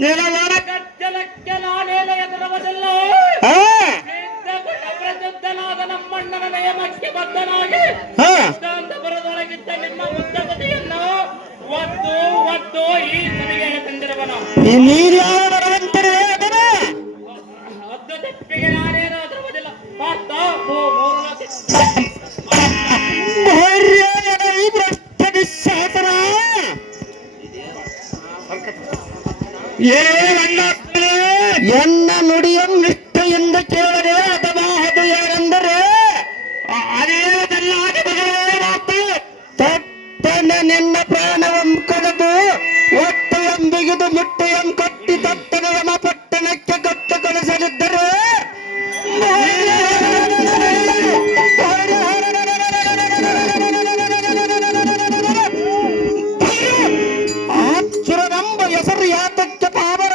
ನೆಲವೊಳ ಗಜ್ಜಲಕ್ಕೆ ನಾನೇನ ಎದುರವದಲ್ಲ ಪ್ರಸಿದ್ಧನಾದ ನಮ್ಮಣ್ಣನ ನಿಯಮಕ್ಕೆ ಬದ್ಧನಾಗಿ ಬರದೊಳಗಿದ್ದ ನಿಮ್ಮ ಬುದ್ಧಗತಿಯನ್ನು ಒತ್ತು ಒತ್ತು ಈ ಸಭೆಗೆ ತಂದಿರುವನು. ಹದ್ದು ತೆಪ್ಪಿಗೆ ನಾನೇನು ಎದುರವದಿಲ್ಲ. ಎನ್ನ ನುಡಿಯಂ ನಿಷ್ಠೆಯಿಂದ ಕೇಳದೆ ಅಥವಾ ಅದು ಯಾರೆಂದರೆ ಅದೇನದಲ್ಲಾಗಿ ಬಗೆಮಾತು ತಟ್ಟನೆ ನಿನ್ನ ಪ್ರಾಣವಂ ಕಳೆದು ಒಟ್ಟೆಯಂ ಬಿಗಿದು ಮುಟ್ಟೆಯಂ ಕಟ್ಟಿ ತಟ್ಟನೆಯಮ ಪಟ್ಟಣಕ್ಕೆ ಕಟ್ಟು ಕಳಿಸಲಿದ್ದರೆ ಆಚುರವೆಂಬ ಹೆಸರು ಯಾತಕ್ಕೆ ಪಾವರ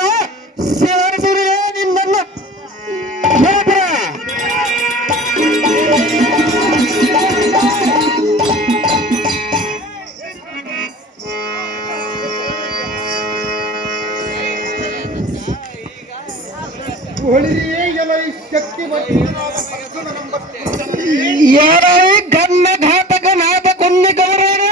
ಸೇರಿಸಿರೇ ನಿನ್ನನ್ನು ಗನ್ನ ಘಾತಕನಾದ ಕೊನ್ನೆ ಗೌರವ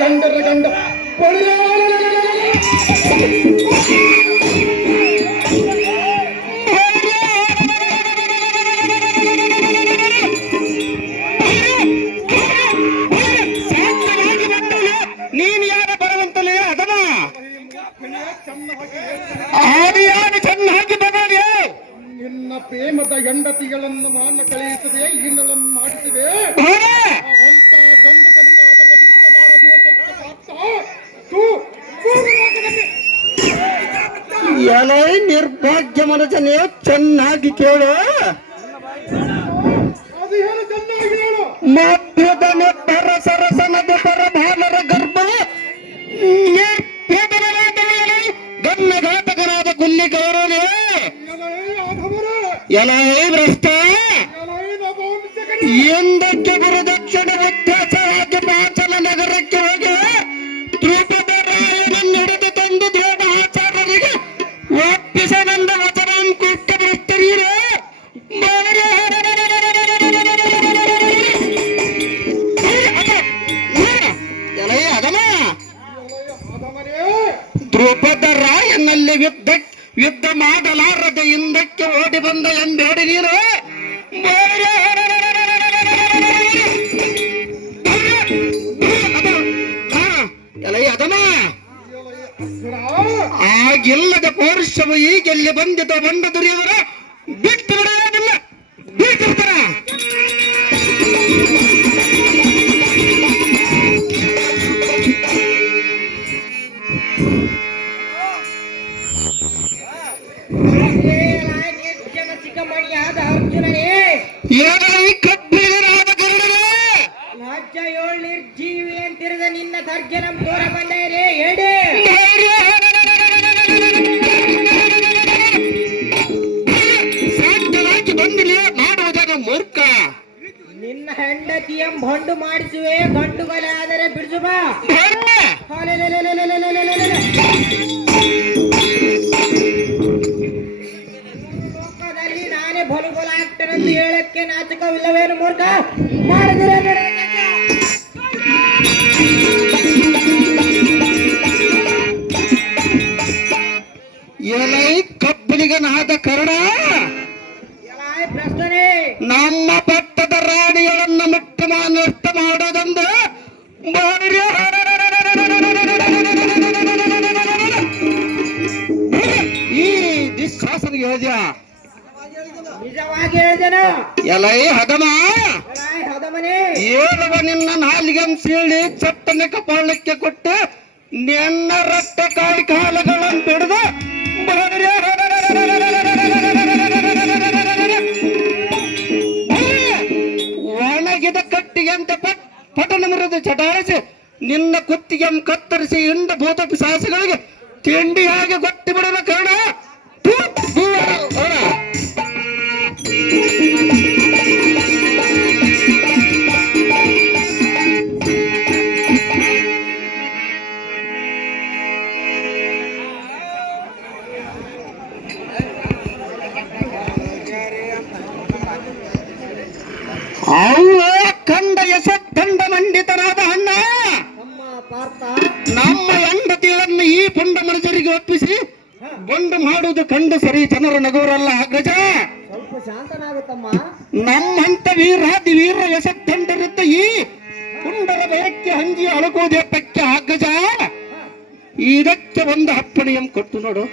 ಗಂಡರ ಗಂಡ ನೀನು ಯಾರ ಬರುವಂತಲೇ ಅದವ ಆದಿಯಾಗಿ ಚೆನ್ನಾಗಿ ಬರಲಿ. ನಿನ್ನ ಪ್ರೇಮದ ಹೆಂಡತಿಗಳನ್ನು ಮಾನ ಕಳೆಯುತ್ತದೆ, ಇನ್ನಗಳನ್ನು ಮಾಡುತ್ತದೆ. ಅಂತ ಗಂಡು ಕಲಿಯಾದರೆ ಎಲೈ ನಿರ್ಭಾಗ್ಯ ಮನಜನೆ ಚೆನ್ನಾಗಿ ಕೇಳು. ಮಧ್ಯದ ನೆಬ್ಬರ ಸರಸನದ ಪರಭಾಲರ ಗರ್ಭ ಗನ್ನ ಘಾತಕರಾದ ಗುಲ್ಲಿ ಗೌರವನೇ ಎಲೈ ಭ್ರಷ್ಟ ಎಂದಕ್ಕೆ ಗುರುದಕ್ಷಿಣ ವ್ಯತ್ಯಾಸವಾಗಿ ಪಾಂಚಲ ನಗರಕ್ಕೆ ಹೋಗಿ ದ್ರುಪದ ರಾಯನನ್ನು ಹಿಡಿದು ತಂದು ದೇವ ಆಚಾರ್ಯರಿಗೆ ಒಪ್ಪಿಸನೆಂದ ವಚನ ಕೊಟ್ಟ ಭ್ರಷ್ಟರೀರೇ ದ್ರುಪದ ರಾಯನಲ್ಲಿ ಯುದ್ಧ ಮಾಡಲಾರದೆ ಹಿಂದಕ್ಕೆ ಓಡಿ ಬಂದ ಎಂಬೇಡಿ ನೀರು ಆಗಿಲ್ಲದ ಪೌರುಷವು ಈಗೆಲ್ಲಿ ಬಂದಿದ್ದ ಬಂಡ ದುರಿಯವರ ಬಿಟ್ಟು ಬಿಡುವುದಿಲ್ಲ, ಬಿಟ್ಟಿರ್ತಾರ. ಕಬ್ಬಿಣರಾದ ಕರುಣರೇ ರಾಜ್ಯ ಏಳು ನಿರ್ಜೀವಿ ಅಂತಿರದ ನಿನ್ನ ತರ್ಜನಂ ತೋರ ಬಂದರೆ ಹೇಳಿ ಸಾಧ್ಯವಾಗಿ ಬಂದಿಲ್ಲ ಮಾಡುವುದರ ಮೂರ್ಖ. ನಿನ್ನ ಹೆಂಡತಿಯಂ ಭಂಡು ಮಾಡಿಸುವೆ, ಗಂಡುಗಲ ಆದರೆ ಬಿಡಿಸು ಬಾ. ಲೋಕದಲ್ಲಿ ನಾನೇ ಬಲುಬಲ ಆಗ್ತೇನೆಂದು ಹೇಳಕ್ಕೆ ನಾಟಕವಿಲ್ಲವೇನು ಮೂರ್ಖ? ಮಾಡಿದರೆ ಎಲೈ ಕಬ್ಬಲಿಗನಾದ ಕರುಣ ಪ್ರಶ್ನೆ ನಮ್ಮ ಪಟ್ಟದ ರಾಣಿಗಳನ್ನು ಮುಟ್ಟಿ ನಷ್ಟ ಮಾಡೋದೊಂದು ಈ ದುಶ್ಶಾಸನ ಯೋಜ ನಿಜವಾಗಿ ಹೇಳಿದೆನು. ಎಲೈ ಹದಮ ಏಳುವ ನಿನ್ನ ನಾಲಿಗೆಂ ಸೀಳಿ ಚಟ್ಟನೆ ಕಪಾಳಕ್ಕೆ ಕೊಟ್ಟು ನಿನ್ನ ರಕ್ತ ಕಾಯಿ ಕಾಲಗಳನ್ನು ಬಿಡದು ಒಣಗಿದ ಕಟ್ಟಿಗೆಂತ ಪಟನ ಮುರಿದು ಚಟಾರಿಸಿ ನಿನ್ನ ಕುತ್ತಿಗೆಂ ಕತ್ತರಿಸಿ ಇಂಡ ಭೂತ ಪಿಶಾಚಿಗಳಿಗೆ ತಿಂಡಿಯಾಗಿ ಗೊತ್ತಿ ಬಿಡುವ ಕಾರಣ ಅವ ಕಂಡ ಯಶದಂಡ ಮಂಡಿತನಾದ ಅಣ್ಣ ತಮ್ಮ ಪಾರ್ಥ ನಮ್ಮ ಹೆಂಡತಿಯನ್ನು ಈ ಪುಂಡ ಮನುಜರಿಗೆ ಒಪ್ಪಿಸಿ ಬಂಡು ಮಾಡುವುದು ಕಂಡು ಸರಿ ಜನರು ನಗುವರಲ್ಲ ಅಗ್ರಜ. ಸ್ವಲ್ಪ ಶಾಂತನಾಗುತ್ತಮ್ಮ. ನಮ್ಮಂತ ವೀರಾದಿ ವೀರ ಯಶದಂಡರಿದ್ದ ಈ ಪುಂಡರ ಭಯಕ್ಕೆ ಹಂಜಿ ಅಳಗುವುದೇ ಪಕ್ಕೆ ಅಗ್ರಜ. ಇದಕ್ಕೆ ಒಂದು ಅಪ್ಪಣೆಯನ್ನು ಕೊಟ್ಟು ನೋಡು.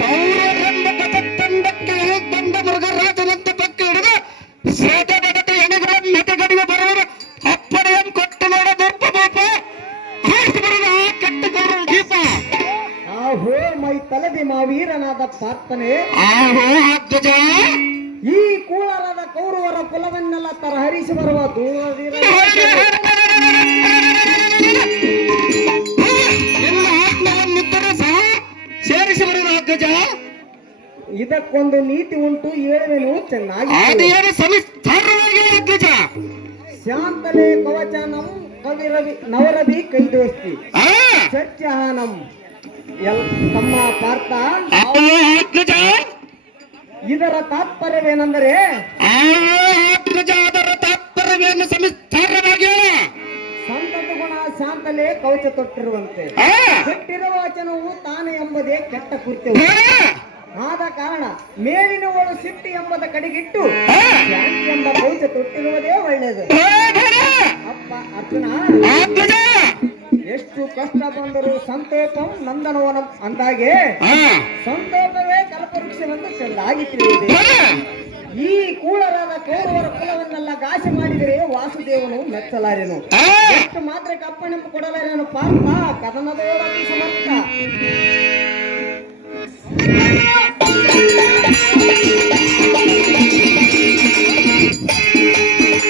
ಕೌರವರೆಂಬ ಪತತ್ತಂಡಕ್ಕೆ ಬಂದ ಮೃಗರಾಜನಂತೆ ಪಕ್ಕ ಹಿಡಿದು ಸೇದೆಬಡದ ಎಣೆಗಳ ಮೆತಗಡಿಗೆ ಬರುವರು ಅಪ್ಪಣೆಯನ್ನು ಕೊಟ್ಟು ನೋಡ ದರ್ಪ ಬಾಪ ಹಾಕಿ ಬರೋದು ಆ ಕೆಟ್ಟ ಕೌರವ ದೀಪ. ಆಹೋ ಮೈ ತಲದಿ ಮಾವೀರನಾದ ಪಾರ್ಥನೆ, ಆಹೋ ಅಗ್ಗಜ, ಈ ಕೂಳರಾದ ಕೌರವರ ಕುಲವನ್ನೆಲ್ಲ ತರಹರಿಸಿ ಬರುವ ದೂರವೀರ ಎಲ್ಲ ಆತ್ಮವನ್ನಿದ್ದರೆ ಸಹ ಸೇರಿಸಿ ಬರೋದು ಅಗ್ಗಜ. ಇದಕ್ಕೊಂದು ನೀತಿ ಉಂಟು, ಹೇಳುವೆನು ಚೆನ್ನಾಗಿ. ಅದೇನು ಸವಿಸ್ತಾರವಾಗಿ ಅಗ್ಗಜ. ಶಾಂತಲೆ ಕವಚನಂ ಕವಿರವಿ ನವರವಿ ಕೈದೋಸ್ತಿ ಚರ್ಚಹಾನಂ. ತಮ್ಮ ಪಾರ್ಥ, ಅಗ್ಗಜ, ಇದರ ತಾತ್ಪರ್ಯವೇನೆಂದರೆ ಅಗ್ಗಜ ಅದರ ತಾತ್ಪರ್ಯವನ್ನು ಸವಿಸ್ತಾರವಾಗಿ ಸಂತತ ಗುಣ ಶಾಂತಲೆ ಕವಚ ತೊಟ್ಟಿರುವಂತೆ ಕೆಟ್ಟಿರುವ ವಚನವು ತಾನು ಎಂಬುದೇ ಕೆಟ್ಟ ಕೃತ್ಯವು. ಆದ ಕಾರಣ ಮೇಲಿನವಳು ಸಿಟ್ಟಿ ಎಂಬುದ ಕಡೆಗಿಟ್ಟು ಶಾಂತಿ ಎಂಬ ಕವಚ ತೊಟ್ಟಿರುವುದೇ ಒಳ್ಳೆಯದು. ಅಪ್ಪ ಅರ್ಜುನ, ಎಷ್ಟು ಕಷ್ಟ ಬಂದರೂ ಸಂತೋಷಂ ನಂದನವನಂ ಅಂದಾಗೆ ಸಂತೋಷವೇ ಕಲ್ಪವೃಕ್ಷವೆಂದು ಚೆನ್ನಾಗಿ ತಿಳಿದಿದೆ. ಈ ಕೂಳರಾದ ಕೌರವರ ಕುಲವನ್ನೆಲ್ಲ ಘಾಸಿ ಮಾಡಿದರೆ ವಾಸುದೇವನು ಮೆಚ್ಚಲಾರೆನು. ಎಷ್ಟು ಮಾತ್ರಕ್ಕೆ ಅಪ್ಪಣೆ ಕೊಡಲಾರೇನು ಪಾರ್ಥ ಕದನದೋರತಿ ಸಮರ್ಥ.